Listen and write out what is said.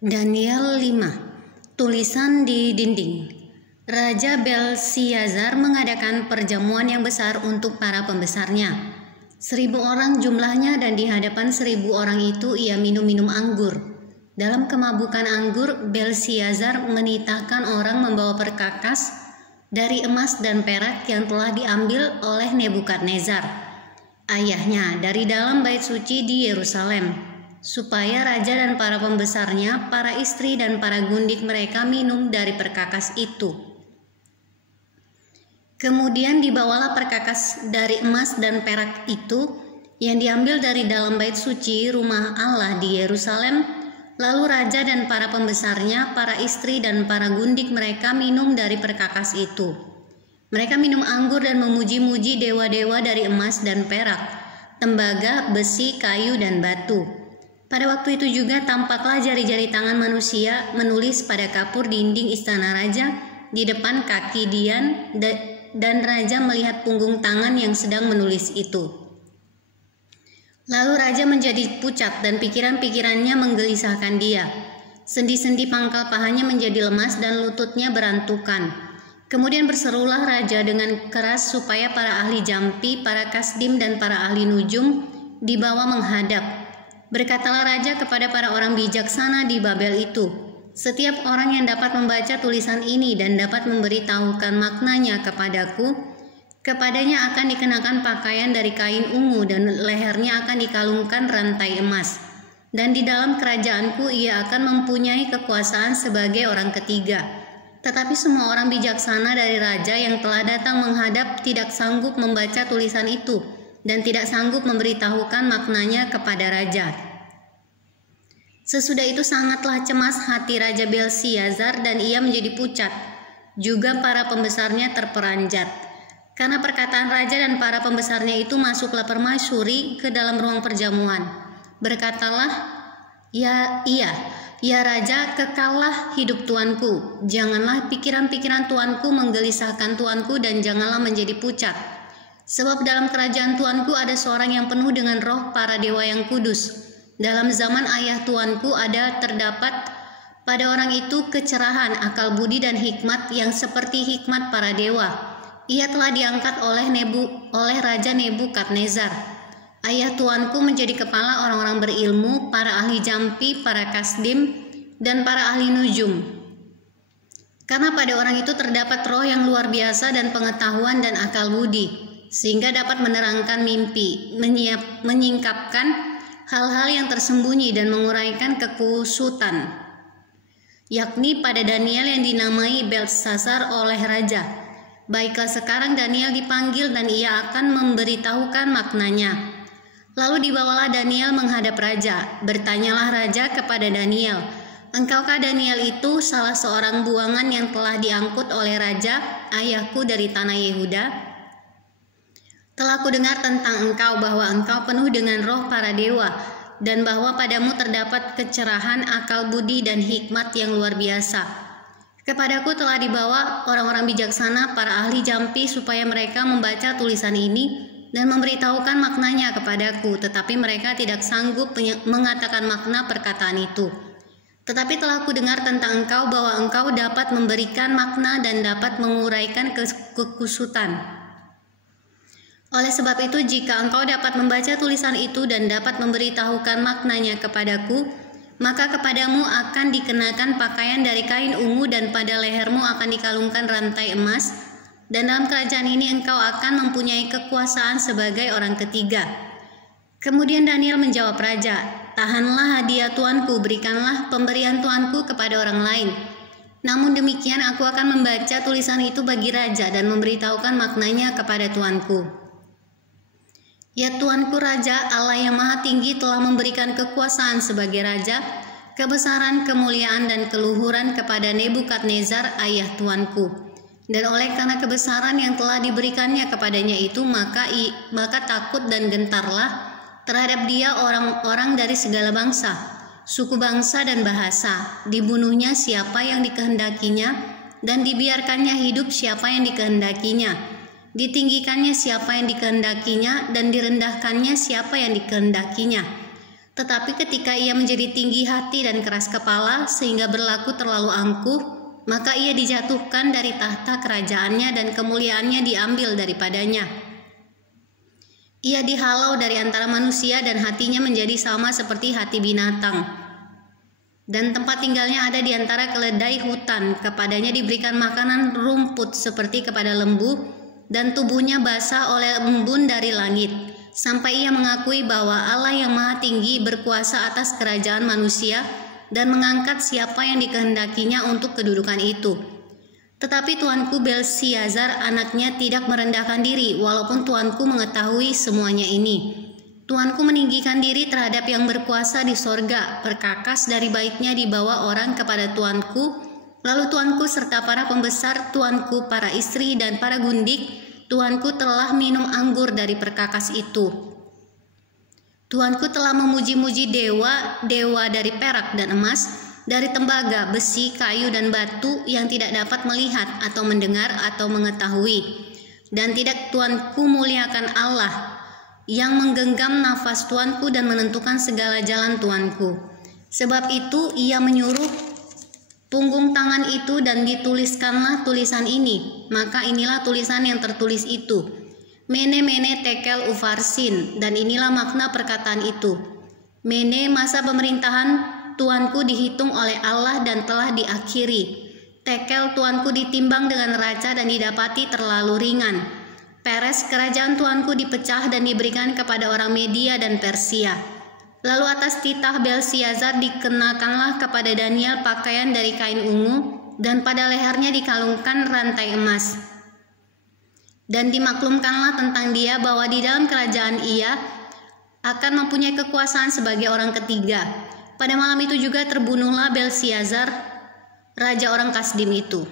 Daniel 5. Tulisan di dinding. Raja Belsyazar mengadakan perjamuan yang besar untuk para pembesarnya. 1.000 orang jumlahnya, dan di hadapan 1.000 orang itu ia minum anggur. Dalam kemabukan anggur, Belsyazar menitahkan orang membawa perkakas dari emas dan perak yang telah diambil oleh Nebukadnezar, ayahnya, dari dalam bait suci di Yerusalem, supaya raja dan para pembesarnya, para istri dan para gundik mereka minum dari perkakas itu. Kemudian dibawalah perkakas dari emas dan perak itu yang diambil dari dalam bait suci rumah Allah di Yerusalem. Lalu raja dan para pembesarnya, para istri dan para gundik mereka minum dari perkakas itu. Mereka minum anggur dan memuji-muji dewa-dewa dari emas dan perak, tembaga, besi, kayu, dan batu. Pada waktu itu juga tampaklah jari-jari tangan manusia menulis pada kapur dinding istana raja di depan kaki Dian, dan raja melihat punggung tangan yang sedang menulis itu. Lalu raja menjadi pucat dan pikiran-pikirannya menggelisahkan dia. Sendi-sendi pangkal pahanya menjadi lemas dan lututnya berantukan. Kemudian berserulah raja dengan keras supaya para ahli jampi, para kasdim, dan para ahli nujum dibawa menghadap. Berkatalah raja kepada para orang bijaksana di Babel itu, "Setiap orang yang dapat membaca tulisan ini dan dapat memberitahukan maknanya kepadaku, kepadanya akan dikenakan pakaian dari kain ungu dan lehernya akan dikalungkan rantai emas. Dan di dalam kerajaanku ia akan mempunyai kekuasaan sebagai orang ketiga." Tetapi semua orang bijaksana dari raja yang telah datang menghadap tidak sanggup membaca tulisan itu dan tidak sanggup memberitahukan maknanya kepada raja. Sesudah itu sangatlah cemas hati Raja Belsyazar dan ia menjadi pucat. Juga para pembesarnya terperanjat. Karena perkataan raja dan para pembesarnya itu, masuklah permaisuri ke dalam ruang perjamuan. Berkatalah, Ya raja, kekallah hidup tuanku. Janganlah pikiran-pikiran tuanku menggelisahkan tuanku, dan janganlah menjadi pucat. Sebab dalam kerajaan tuanku ada seorang yang penuh dengan roh para dewa yang kudus. Dalam zaman ayah tuanku terdapat pada orang itu kecerahan, akal budi, dan hikmat yang seperti hikmat para dewa. Ia telah diangkat oleh Raja Nebukadnezar. Ayah tuanku menjadi kepala orang-orang berilmu, para ahli jampi, para kasdim, dan para ahli nujum. Karena pada orang itu terdapat roh yang luar biasa dan pengetahuan dan akal budi, sehingga dapat menerangkan mimpi, menyingkapkan hal-hal yang tersembunyi dan menguraikan kekusutan, yakni pada Daniel yang dinamai Belsyazar oleh raja. Baiklah, sekarang Daniel dipanggil dan ia akan memberitahukan maknanya. Lalu dibawalah Daniel menghadap raja. Bertanyalah raja kepada Daniel, "Engkaukah Daniel itu salah seorang buangan yang telah diangkut oleh raja ayahku dari tanah Yehuda? Telah kudengar tentang engkau bahwa engkau penuh dengan roh para dewa, dan bahwa padamu terdapat kecerahan, akal budi, dan hikmat yang luar biasa. Kepadaku telah dibawa orang-orang bijaksana, para ahli jampi, supaya mereka membaca tulisan ini dan memberitahukan maknanya kepadaku, tetapi mereka tidak sanggup mengatakan makna perkataan itu. Tetapi telah kudengar tentang engkau bahwa engkau dapat memberikan makna dan dapat menguraikan kekusutan. Oleh sebab itu, jika engkau dapat membaca tulisan itu dan dapat memberitahukan maknanya kepadaku, maka kepadamu akan dikenakan pakaian dari kain ungu dan pada lehermu akan dikalungkan rantai emas, dan dalam kerajaan ini engkau akan mempunyai kekuasaan sebagai orang ketiga." Kemudian Daniel menjawab raja, "Tahanlah hadiah tuanku, berikanlah pemberian tuanku kepada orang lain. Namun demikian aku akan membaca tulisan itu bagi raja dan memberitahukan maknanya kepada tuanku. Ya tuanku raja, Allah yang maha tinggi telah memberikan kekuasaan sebagai raja, kebesaran, kemuliaan, dan keluhuran kepada Nebukadnezar ayah tuanku. Dan oleh karena kebesaran yang telah diberikannya kepadanya itu, maka takut dan gentarlah terhadap dia orang-orang dari segala bangsa, suku bangsa, dan bahasa. Dibunuhnya siapa yang dikehendakinya, dan dibiarkannya hidup siapa yang dikehendakinya. Ditinggikannya siapa yang dikehendakinya, dan direndahkannya siapa yang dikehendakinya. Tetapi ketika ia menjadi tinggi hati dan keras kepala sehingga berlaku terlalu angkuh, maka ia dijatuhkan dari tahta kerajaannya dan kemuliaannya diambil daripadanya. Ia dihalau dari antara manusia dan hatinya menjadi sama seperti hati binatang. Dan tempat tinggalnya ada di antara keledai hutan, kepadanya diberikan makanan rumput seperti kepada lembu, dan tubuhnya basah oleh embun dari langit. Sampai ia mengakui bahwa Allah yang Maha Tinggi berkuasa atas kerajaan manusia dan mengangkat siapa yang dikehendakinya untuk kedudukan itu. Tetapi tuanku Belsiazar anaknya tidak merendahkan diri, walaupun tuanku mengetahui semuanya ini. Tuanku meninggikan diri terhadap yang berkuasa di sorga, perkakas dari baitnya dibawa orang kepada tuanku, lalu tuanku serta para pembesar tuanku, para istri dan para gundik, tuanku telah minum anggur dari perkakas itu. Tuanku telah memuji-muji dewa dari perak dan emas, dari tembaga, besi, kayu dan batu yang tidak dapat melihat atau mendengar atau mengetahui. Dan tidak tuanku muliakan Allah yang menggenggam nafas tuanku dan menentukan segala jalan tuanku. Sebab itu ia menyuruh punggung tangan itu dan dituliskanlah tulisan ini. Maka inilah tulisan yang tertulis itu. Mene mene tekel ufarsin, dan inilah makna perkataan itu. Mene, masa pemerintahan tuanku dihitung oleh Allah dan telah diakhiri. Tekel, tuanku ditimbang dengan raca dan didapati terlalu ringan. Peres, kerajaan tuanku dipecah dan diberikan kepada orang Media dan Persia. Lalu atas titah Belsiazar dikenakanlah kepada Daniel pakaian dari kain ungu, dan pada lehernya dikalungkan rantai emas. Dan dimaklumkanlah tentang dia bahwa di dalam kerajaan ia akan mempunyai kekuasaan sebagai orang ketiga. Pada malam itu juga terbunuhlah Belsiazar, raja orang Kasdim itu.